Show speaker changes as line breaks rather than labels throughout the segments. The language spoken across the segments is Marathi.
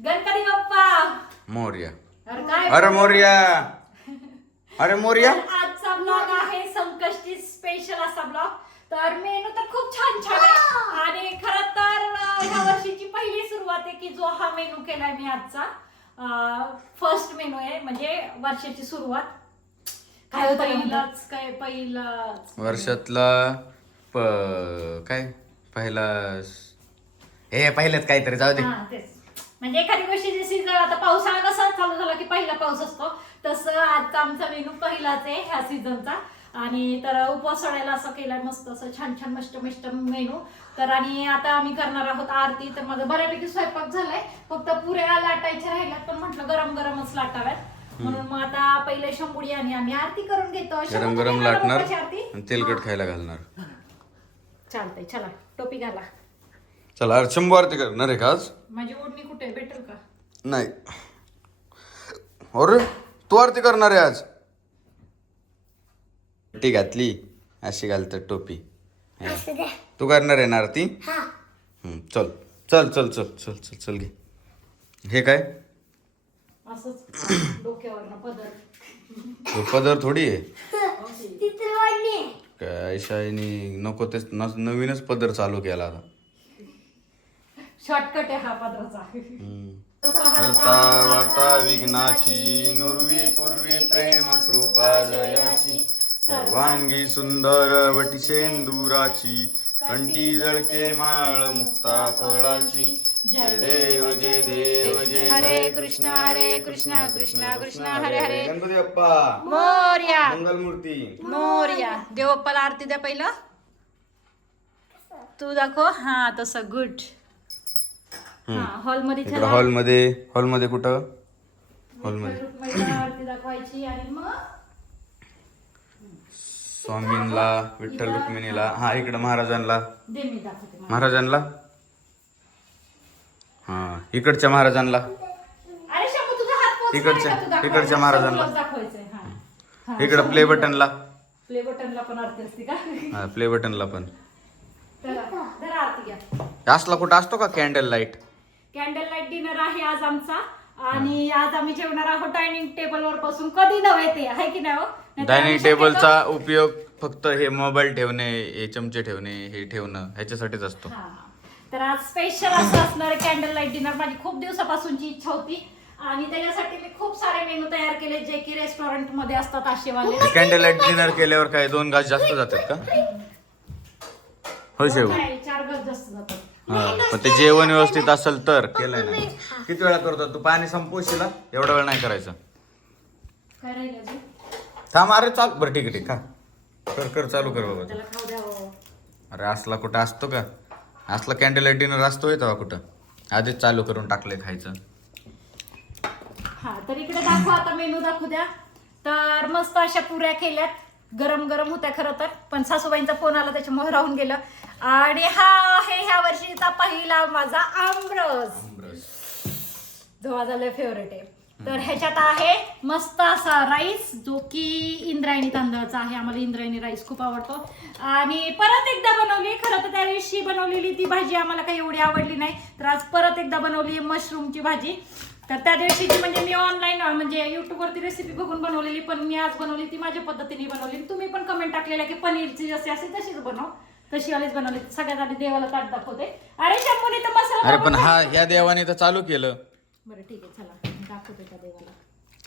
गणपती बाप्पा.
मोर्या.
अरे काय?
अरे मोर्या. अरे मोर्या.
तर आजचा ब्लॉग आहे संकष्टी स्पेशल असा ब्लॉग तर मेनू तर खूप छान छान आहे. आणि खर तर अं, ह्या वर्षीची पहिली सुरुवात आहे की जो हा मेनू केलाय मी आजचा. फर्स्ट मेनू आहे म्हणजे वर्षाची सुरुवात. काय पहिलाच काय पहिलाच?
वर्षातला प काय? पहिला हे पहिलेच काहीतरी जाऊ दे.
हा, तेच. म्हणजे एखादी गोष्टी जशी जर आता पावसाळा कसा चालू झाला की पहिला पाऊस असतो तसं आजचा आमचा मेनू पहिलाच आहे ह्या सीझनचा आणि तर उपवास सोडायला असं केलाय मस्त असं छान छान मस्त मस्त मेनू. तर आणि आता आम्ही करणार आहोत आरती. तर माझा बऱ्यापैकी स्वयंपाक झालाय. फक्त पुऱ्या लाटायच्या राहिल्यात पण म्हटलं गरम गरमच लाटाव्यात. म्हणून मग आता पहिले शंभुडी आणि आम्ही आरती करून घेतो.
गरम गरम लाटणार तेलकट खायला घालणार.
चालतंय चला टोपी घाला.
चला अरे शंभू आरती करणार आहे का आज?
माझी ओढणी कुठे आहे? भेटेल का?
नाही. अरे तू आरती करणार आहे आज? टी घातली अशी घालतात टोपी. हा. तू करणार आहे ना आरती? चल चल चल चल चल चल चल घे. हे काय?
असंच डोक्यावर पदर.
तो पदर थोडी आहे. काय शायनी नको तेच न- नवीनच पदर चालू केला आता.
शॉर्टकट आहे हा पदराचा.
वार्ता विघ्नाची नुर्वी पूर्वी प्रेम कृपा जयाची सर्वांगी सुंदर वटी कंठी जळके माळ मुक्ता फळाची. जय देव जय देव जय
हरे कृष्ण. हरे कृष्ण कृष्ण कृष्ण हरे हरे.
गणपती बाप्पा.
मोर्या.
मंगलमूर्ती.
मोर्या. देवप्पाला आरती द्या पहिलं. तू दाखव. हा तसं गुड. हॉलमध्ये
इकडं हॉलमध्ये हॉलमध्ये कुठं? हॉलमध्ये.
दाखवायची आणि मग
स्वामींला विठ्ठल रुक्मिणीला. हा इकडं महाराजांना
दे मी दाखवते मला.
महाराजांना हा इकडच्या महाराजांना
अरे शंभू तुझा हात पोहोचला
इकडच्या-
का? तू.
इकडच्या महाराजांना.
तुलाच दाखवायचंय. हा.
इकडं प्ले बटनला
प्ले बटनला पण आरती असते का?
हा प्ले बटनला पण.
तर जरा आरती घ्या.
असला कुठं असतो का candle light
candle light dinner आहे आज आमचा. आणि आज आम्ही जेवणार आहोत डायनिंग टेबलवर बसून. कधी नव्हे ते आहे की नाही हो? नाहीतर
डायनिंग
आम्ही शक्यतो-
टेबलचा उपयोग फक्त हे मोबाईल ठेवणे हे चमचे ठेवणे हे ठेवणं ह्याच्यासाठीच असतो.
हा. तर आज स्पेशल असं असणार कॅन्डल लाइट डिनर माझी खूप दिवसापासूनची इच्छा होती. आणि त्याच्यासाठी मी खूप सारे मेनू तयार केले जे की रेस्टॉरंटमध्ये असतात आशेवाले.
कॅन्डल लाइट डिनर केल्यावर काय दोन घास जास्त जातात का? हो शेव
नाही, चार गज जास्त जातात.
हा पण ते जेवण व्यवस्थित असेल तर केलंय ना. किती वेळा करतो? तू पाणी संपवशील हा? एवढा वेळ नाही करायचं.
काय राहिलं अजून?
थांब अरे चाल. बरं ठीक आहे ठीक आहे, खा. कर कर चालू कर बाबा
त्याला खाऊ द्यावं
अरे असला कुठं असतो का? असला कॅन्डल लाइट डिनर असतोय तेव्हा कुठं? आधीच चालू करून टाकले खायचं.
हा तर इकडे दाखवा आता मेनू दाखवू द्या. तर मस्त अशा पुऱ्या केल्यात. गरम गरम होत्या खरं तर पण सासूबाईंचा फोन आला त्याच्यामुळे राहून गेलं. आणि हा आहे ह्या वर्षीचा पहिला माझा आमरस. जो माझा लय फेवरेट आहे. तर ह्याच्यात आहे मस्त असा राईस जो की इंद्रायणी तांदळाचा आहे. आम्हाला इंद्रायणी राईस खूप आवडतो. आणि परत एकदा बनवली खरं तर त्या दिवशी बनवलेली ती भाजी आम्हाला काही एवढी आवडली नाही. तर आज परत एकदा बनवली मशरूमची भाजी. तर त्या दिवशीची म्हणजे मी ऑनलाईन म्हणजे युट्यूबवरती रेसिपी बघून बनवलेली पण मी आज बनवली ती माझ्या पद्धतीने बनवली. तुम्ही पण कमेंट टाकलेल्या की पनीरची जशी असेल तशीच बनव. तशी वालीच बनवली सगळ्यात आधी देवाला ताट दाखवते. अरे शंभूने तर मसाला
अरे पण हा या देवाने तर चालू केलं.
बरं ठीक आहे चला. दाखवते त्या देवाला.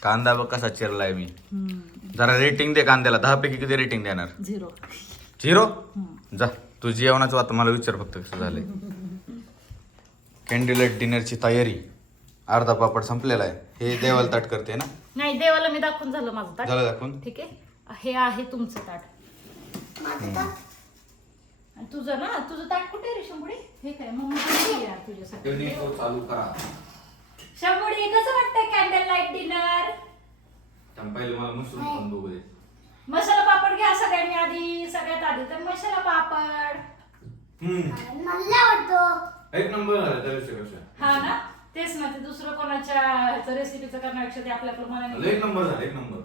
कांदा बघ कसा चिरलाय मी. जरा रेटिंग दे कांद्याला. दहा पैकी किती रेटिंग देणार?
झिरो.
झिरो? जा तू जेवणाचं आता मला विचार फक्त कसं झालंय. कॅन्डल लाइट डिनरची तयारी. अर्धा पापड संपलेला आहे. हे देवाला ताट करते ना?
नाही देवाला मी दाखवून झालं माझं ताट.
झालं दाखवून?
ठीक आहे? हे आहे तुमचं ताट. तुझं ना तुझं ताट कुठे रे शंभुडी? हे काय मम्मी यार तुझ्यासाठी?
चालू करा.
शंभुडी कसं वाटतं कॅन्डल लाइट डिनर
पहिले मला मशरूम खाऊन बघू दे
मसाला पापड घ्या सगळ्यांनी आधी सगळ्यात आधी. तर मसाला पापड.
एक नंबर झाला त्या दिवशी
हा ना? तेच ना ते दुसरं कोणाच्या रेसिपीचं करण्यापेक्षा ते आपल्या प्रमाणाने
एक नंबर झाला एक नंबर.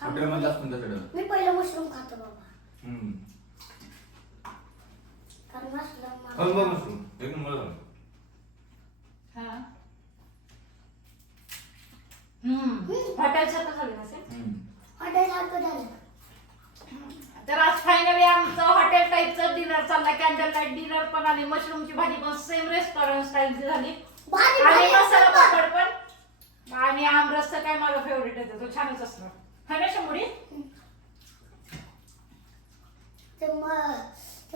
हॉटेलमध्ये असतो त्याच्याकडे.
मी पहिलं मशरूम खातो बाबा.
हम्म.
कारण मशरूम
एक नंबर झाला
हा हॉटेलसारखं झालं
हम्म.
हॉटेल सारखं झालं
तर आज फायनली आमचं हॉटेल टाईपचं डिनर चालला कॅन्डल लाइट डिनर पण आणि मशरूमची भाजी पण सेम रेस्टॉरंट स्टाईलची झाली आणि मसाला. पापड पण आणि आमरस तर काय माझा फेवरेट आहे तो छानच असतो है ना
ते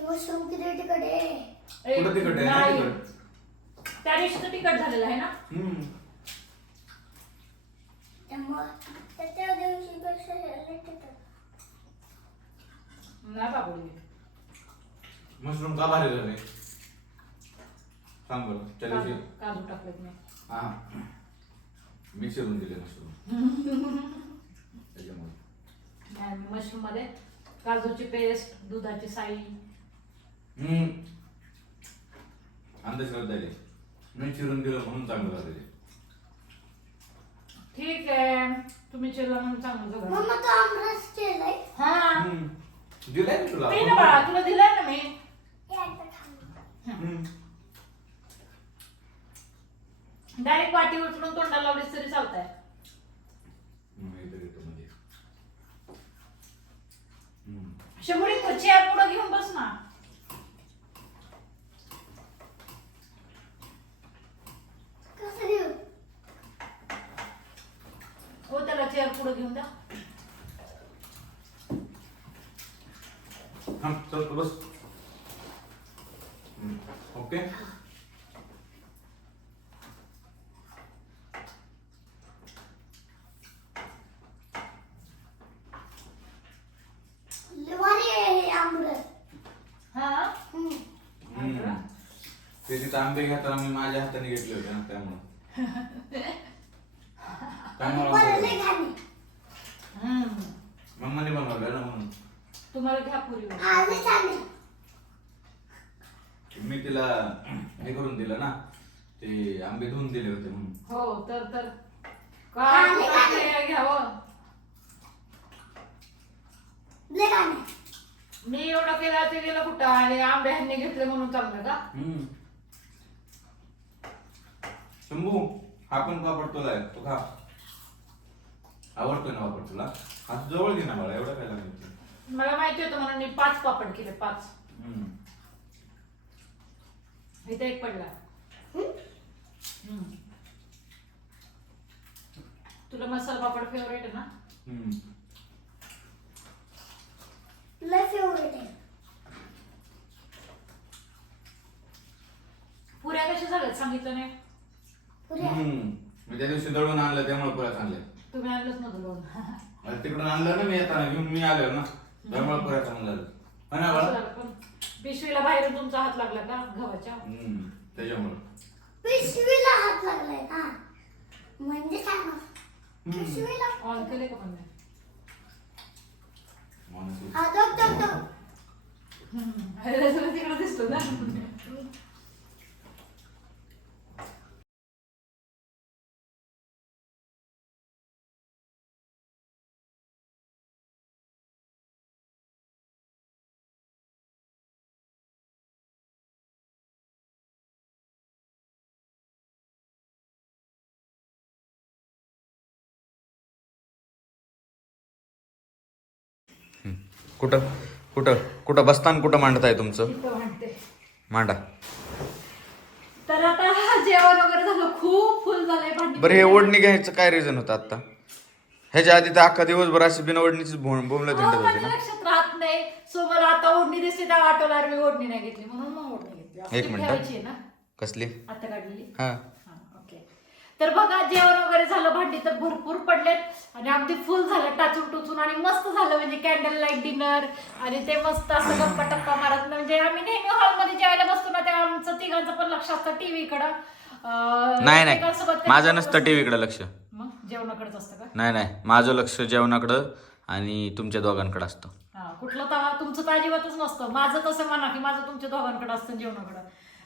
मशरूम किती तिखट आहे
ए,
कुठं तिखट आहे?
नाही.
नाही तिखट.
त्या दिवशी तर तिखट झालेलं आहे ना
हम्म.
त्यामुळं त्या- त्या दिवशी पेक्षा हे लय तिखट.
नाही बाबुडी
मशरूम का भारी झाले सांग बरं त्या
काजू
दिवशी
काजू टाकलेत मी
हा मी चिरून दिले मशरूम त्याच्यामुळे
मशरूममध्ये काजूची पेस्ट दुधाची साई
अंधश्रद्धा आहे. मी चिरून दिलं म्हणून चांगलं झालं ते
ठीक आहे. तुम्ही चिरला म्हणून चांगलं झालं.
मम्मा तो आमरस केलाय?
हा.
हम्म. दिलंय मी तुला?
ते ना बाळा तुला दिलाय ना मी?
हे.
हम्म.
डायरेक्ट वाटी उचलून तोंडाला लावलीस तरी चालतंय.
येतो मध्ये. हम्म.
शंभुडी चेअर पुढे घेऊन बस ना
कसं देऊ
हो त्याला चेअर पुढे घेऊन
चल तू बस हम्म. ओके
लय भारी आहे आमरस
हा
हम्म.
हम्म. ते तिथं आंबे घेताना मी माझ्या हाताने घेतले होते ना त्यामुळं आंबे-. मम्माने बनवलं ना म्हणून.
तुम्हाला घ्या पुरी.
मी तिला हे करून दिलं ना ते आंबे धुवून दिले होते म्हणून.
हो तर तर. काय घ्यावं. मी एवढं केलं ते गेलं कुठं? आणि आंबे ह्यांनी घेतले म्हणून चांगलं का?
हम्म. शंभू हा पण तुला आहे तू खा. आवडतोय ना पापड तुला? हात जवळ घे ना बाळा एवढं काय लागेल
मला माहिती होतं म्हणून मी पाच पापड केले पाच. इथे एक पडला. हम्म. तुला मसाला पापड फेवरेट आहे ना?
लय फेवरेट आहे.
पुऱ्या कशा झाल्यात सांगितलं नाही?
पुऱ्या.
मी त्या दिवशी दळून आणलं त्यामुळे पुऱ्यात आणले
तुम्ही आणलंच नव्हतं लोन.
अरे तिकडून आणलं ना मी येताना घेऊन मी आलो ना. त्यामुळे पुऱ्या चांगलं झालं हो ना बाळा?
पण. पिशवीला बाहेरून तुमचा हात लागला का गव्हाच्या?
हम्म, त्याच्यामुळं.
पिशवीला हात लागलाय हा म्हणजे काय मग? पिशवीला?
ऑन केले का पण? नाही?
माणूस-
हा दो दो
हम्म. अरे, तुला तिकडं दिसतो ना.
कुठं? कुठं? कुठं? बसताना कुठं मांडताय तुमचं? मांडा.
तर आता जेवण वगैरे झालं. खूप फुल झालंय भांडी.
बरं हे ओढणी घ्यायचं काय रिझन होतं आता ह्याच्या आधी तर अख्खा दिवसभर अशी बिना ओढणीची बोंबलं
अहो,
थंड होती
माझ्या
ना.
लक्षात राहत नाही. सो मला आता ओढणी दिसली त्या आठवला मी ओढणी नाही घेतली. म्हणून मग ओढणी घेतली.
एक मिनिट.
ठेवायची आहे ना?
कसली?
आता काढलेली?
हा.
तर बघा जेवण वगैरे झालं भांडी तर भरपूर पडलेत. आणि अगदी फुल झालं टाचून टुचून आणि मस्त झालं म्हणजे कॅन्डल लाइट डिनर आणि ते मस्त असं गप्पा टप्पा मारत. म्हणजे आम्ही नेहमी हॉलमध्ये जेवायला बसतो ना तेव्हा आमचं तिघांचं पण लक्ष असतं टीव्ही कडं.
नाही नाही. माझं नसतं. टीव्हीकडे लक्ष.
मग जेवणाकडेच असतं का?
नाही नाही. माझं लक्ष जेवणाकडं आणि तुमच्या दोघांकडे असतं.
कुठलं तवा तुमचं तर अजिबातच नसतं. माझं तसं म्हणा की माझं तुमच्या दोघांकडे असतं जेवणाकडं.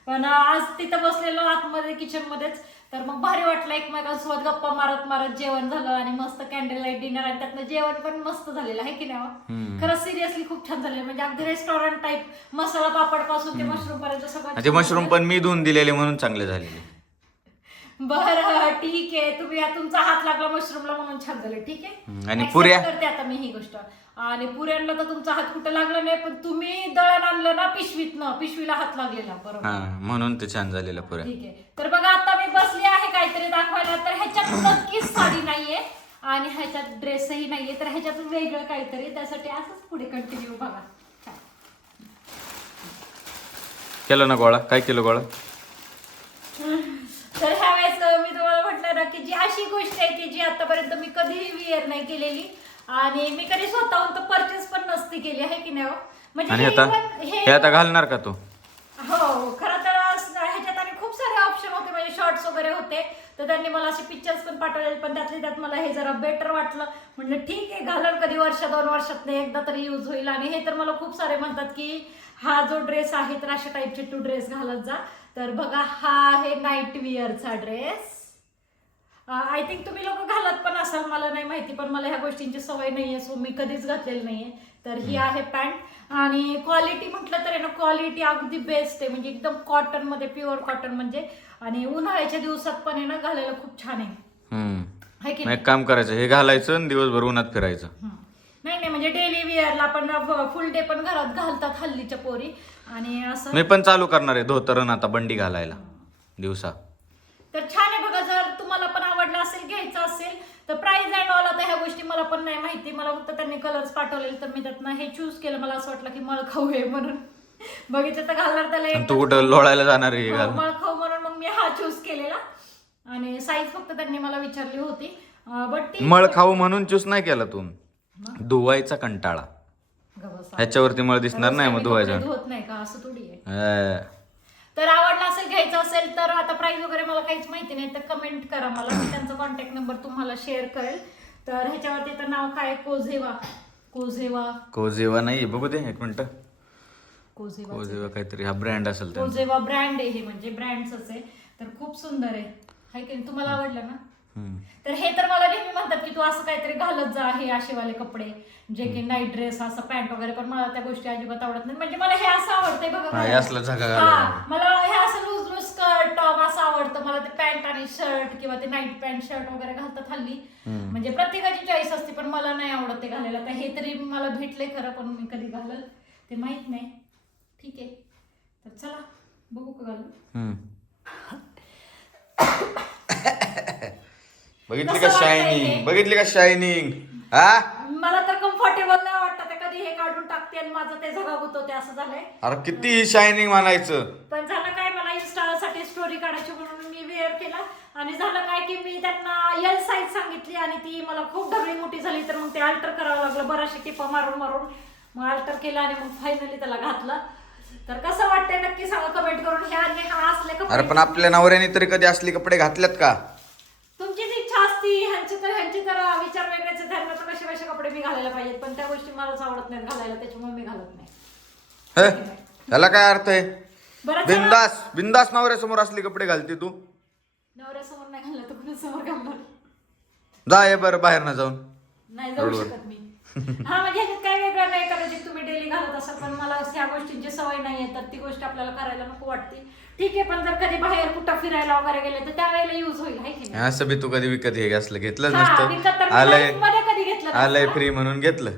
पण आज तिथं बसलेलो आतमध्ये किचन मध्येच. तर मग भारी वाटलं एकमेकांसोबत गप्पा मारत मारत जेवण झालं आणि मस्त कॅन्डल लाइट डिनर आणि त्यातलं जेवण पण मस्त झालेलं आहे की नाही हो? खरंच सिरियसली खूप छान झालेलं म्हणजे अगदी रेस्टॉरंट टाईप मसाला पापडपासून ते मशरूम पर्यंत सगळं
ते मशरूम पण मी धुवून दिलेले म्हणून चांगले झालेले.
बरं ठीक आहे. तुम्ही तुमचा हात लागला मशरूमला म्हणून छान झालं ठीक आहे?
आणि
Accept
पुऱ्या?
करते आता मी ही गोष्ट. आणि पुऱ्यांना तर तुमचा हात कुठं लागला नाही पण तुम्ही दळण आणलं ना पिशवीत ना पिशवीला हात लागलेला बरोबर.
हा म्हणून ते छान झालेलं पुऱ्या.
ठीक आहे. तर बघा आता मी बसली आहे काहीतरी दाखवायला. तर ह्याच्यात नक्कीच साडी नाहीये आणि ह्याच्यात ड्रेसही नाहीये. तर ह्याच्यात वेगळं काहीतरी. त्यासाठी असंच पुढे कंटिन्यू बघा. छान.
केलं ना गोळा? काय केलं गोळा?
तर ह्या वेळेस मी तुम्हाला म्हटलं ना की जी अशी गोष्ट आहे की जी आतापर्यंत मी कधीही विअर नाही केलेली. आणि मी कधी स्वतःहून तर परचेस पण नसती केली आहे की नाही हो? म्हणजे
आणि
हे
आता? हे घालणार का तू?
हो खरं तर असं ह्याच्यात आणि खूप सारे ऑप्शन होते म्हणजे शॉर्ट्स वगैरे होते. तर त्यांनी मला असे पिक्चर्स पण पाठवले पण त्यातले त्यात मला हे जरा बेटर वाटलं. म्हणलं ठीक आहे घालर कधी वर्ष दोन वर्षात एकदा तरी यूज होईल. आणि हे तर मला खूप सारे म्हणतात की हा जो ड्रेस आहे तर अशा टाईपचे टू ड्रेस घालत जा. तर बघा हा आहे नाईट विअरचा ड्रेस आय थिंक तुम्ही लोक घालत पण असाल मला नाही माहिती पण मला ह्या गोष्टींची सवय नाहीये सो मी कधीच घातलेली नाहीये. तर ही आहे पॅन्ट आणि क्वालिटी म्हटलं तर आहे ना क्वालिटी अगदी बेस्ट आहे. म्हणजे एकदम कॉटनमध्ये प्युअर कॉटन म्हणजे. आणि उन्हाळ्याच्या दिवसात पण आहे ना घालायला खूप छान आहे. है की नाही?
एक काम करायचं हे घालायचं आणि दिवसभर उन्हात फिरायचं.
नाही नाही म्हणजे डेली विअरला आपण फुल डे पण घरात घालतात हल्लीच्या पोरी. आणि असं
मी पण चालू करणार आहे धोतरण आता बंडी घालायला दिवसा.
तर छान आहे बघा जर तुम्हाला पण आवडलं असेल घ्यायचं असेल तर प्राइस अँड ऑल आता ह्या गोष्टी मला पण नाही माहिती. मला फक्त त्यांनी कलर्स पाठवलेले तर मी त्यातनं हे चूज केलं. मला असं वाटलं की मळ खाऊ आहे म्हणून. बघितलं तर घालणार त्याला
तू कुठं लोळायला जाणार आहे हे
मळ खाऊ म्हणून मग मी हा चूज केलेला. आणि साईज फक्त त्यांनी मला विचारली होती. बट
मळ खाऊ म्हणून चूस नाही केला तू. धुवायचा कंटाळा. ह्याच्यावरती मळ दिसणार नाही मग
कपडे
धुवायचा.
धुवत नाही का? असं थोडी आहे.
अं.
तर आवडलं असेल घ्यायचं असेल तर आता प्राइस वगैरे मला काहीच माहिती नाही तर कमेंट करा मला. मी त्यांचा कॉन्टॅक्ट नंबर तुम्हाला शेअर करेल. तर ह्याच्यावरती तर नाव काय? कोझेवा. कोझेवा.
कोजेवा नाही बघू दे एक मिनिट.
कोझेवा
कोजेवा काहीतरी हा ब्रँड असेल
कोझेवा ब्रँड आहे हे म्हणजे ब्रँडच आहे. तर खूप सुंदर आहे. हाय की? तुम्हाला आवडलं ना. तर हे तर मला नेहमी म्हणतात की तू असं काहीतरी घालत जा हे असेवाले कपडे जे की नाईट ड्रेस असं पॅन्ट वगैरे पण मला त्या गोष्टी अजिबात आवडत नाही म्हणजे मला हे असं आवडतंय बघा
हा, हे
हा. मला हे असं लूज लूज स्कर्ट टॉप असं आवडतं मला ते पॅन्ट आणि शर्ट किंवा ते नाईट पॅन्ट शर्ट वगैरे घालतात हल्ली म्हणजे प्रत्येकाची चॉईस असते पण मला नाही आवडत ते घालायला तर हे तरी मला भेटले खरं पण मी कधी घालल ते माहीत नाही ठीक आहे तर चला बघू का घालून
बघितली
कसं
का
वाटतंय
शायनिंग
हे?
बघितली का शायनिंग हा?
मला तर कम्फर्टेबल नाही वाटत. ते कधी हे काढून टाकते आणि माझं ते झगा गुतवते असं झालंय.
अरे किती शायनिंग म्हणायचं.
पण झालं काय मला इन्स्टासाठी स्टोरी काढायची म्हणून मी वेअर केला. आणि झालं काय की मी त्यांना एल साईज सांगितली आणि ती मला खूप ढगळी मोठी झाली. तर मग ते अल्टर करावं लागलं बराचशे टिपा मारून मारून. मग अल्टर केलं आणि मग फायनली त्याला घातलं. तर कसं वाटतंय नक्की सांगा कमेंट करून. हे आणि हा असले
अरे
कपडे
पण आपल्या नवऱ्याने तरी कधी असले कपडे घातलेत का
तुमचीच इच्छा असती ह्यांची तर ह्यांची तर विचार वेगळेच आहेत. ह्यांना तर कसे कसे कपडे मी घालायला पाहिजेत पण त्या गोष्टी मलाच आवडत नाहीत घालायला त्याच्यामुळे मी घालत नाही.
हे? त्याला काय अर्थ आहे?
बरं चला.
बिंदास बिंदास नवऱ्यासमोर असले कपडे घालते तू.
नवऱ्यासमोर नाही घाललं तर कुणासमोर घालणार?
जा ये बरं बाहेर ना जाऊन.
नाही जाऊ शकत मी. हा म्हणजे ह्याच्यात काय वेगळं नाही तुम्ही डेली घालत असाल पण मला ह्या गोष्टींची सवय नाहीये तर ती गोष्ट आपल्याला करायला नको वाटते. ठीक आहे पण जर कधी बाहेर कुठं फिरायला वगैरे गेले तर त्यावेळेला युज होईल की नाही?
असं बी तू कधी विकत हे असलं घेतलंच
हा, विकत तर
नसतं
मी
आलंय.
मध्ये घेतलं.
आलंय फ्री म्हणून घेतलं.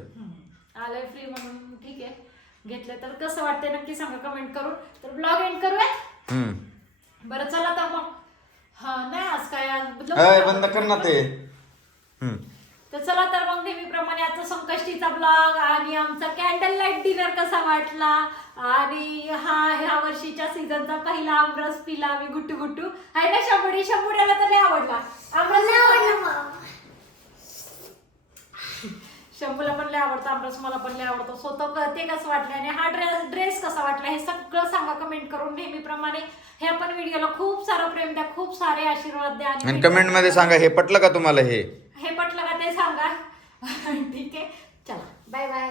आलंय फ्री म्हणून ठीक आहे. घेतलं तर कसं वाटतंय नक्की सांगा कमेंट करून. तर ब्लॉग एंड करूया?
हम्म.
बरं चला तर मग. हा नाही आज काय आज
बंद कर ना ते. हम्म.
तर चला तर मग नेहमीप्रमाणे आजचा संकष्टीचा ब्लॉग आणि आमचा कॅन्डल लाइट डिनर कसा वाटला आणि हा ह्या वर्षीच्या सीझनचा पहिला आमरस पिला आम्ही गुट्टू गुट्टू. आहे ना शंभरी? शंभुड्याला तर लय आवडला. आमरस
आवडलं मग.
शंभूला पण लय आवडतं आमरस मला पण लय आवडतो. स्वतः कळते ते कसं वाटलं आणि हा ड्रेस ड्रेस कसा वाटला हे सगळं सांगा कमेंट करून नेहमीप्रमाणे. हे आपण व्हिडिओला खूप सारं प्रेम द्या खूप सारे आशीर्वाद द्या
आणि कमेंटमध्ये सांगा हे पटलं का तुम्हाला हे?
हे पटलं का ते सांगा. ठीक आहे. चला बाय बाय